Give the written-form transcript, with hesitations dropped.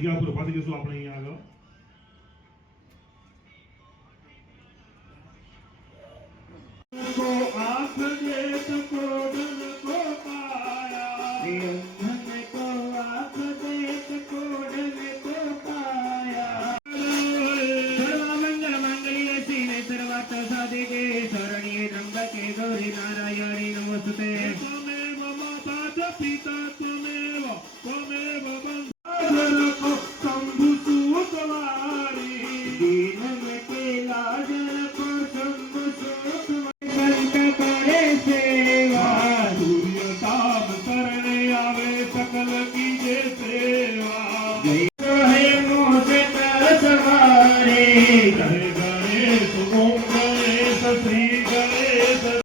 જગ્યા ઉપર ઉભા થઈ જશું આપણે અહીંયા આગળ. को आँख देत कोडन को पाया, अंधन को आँख देत कोडन को पाया. सर्वमंगल मांगल्ये शिवे सर्वार्थ साधिके शरण्ये त्र्यंबके गौरी नारायणी नमोस्तुते. त्वमेव माता च पिता त्वमेव बंधुर को शंभु सुकुमारी. दीन के लाजन को शंभु सुकुमारी. संत करे सेवा सूर्य ताप करने आवे सकल कीजे सेवा. है मोसे तर सवारे. जय गणेश ओम गणेश श्री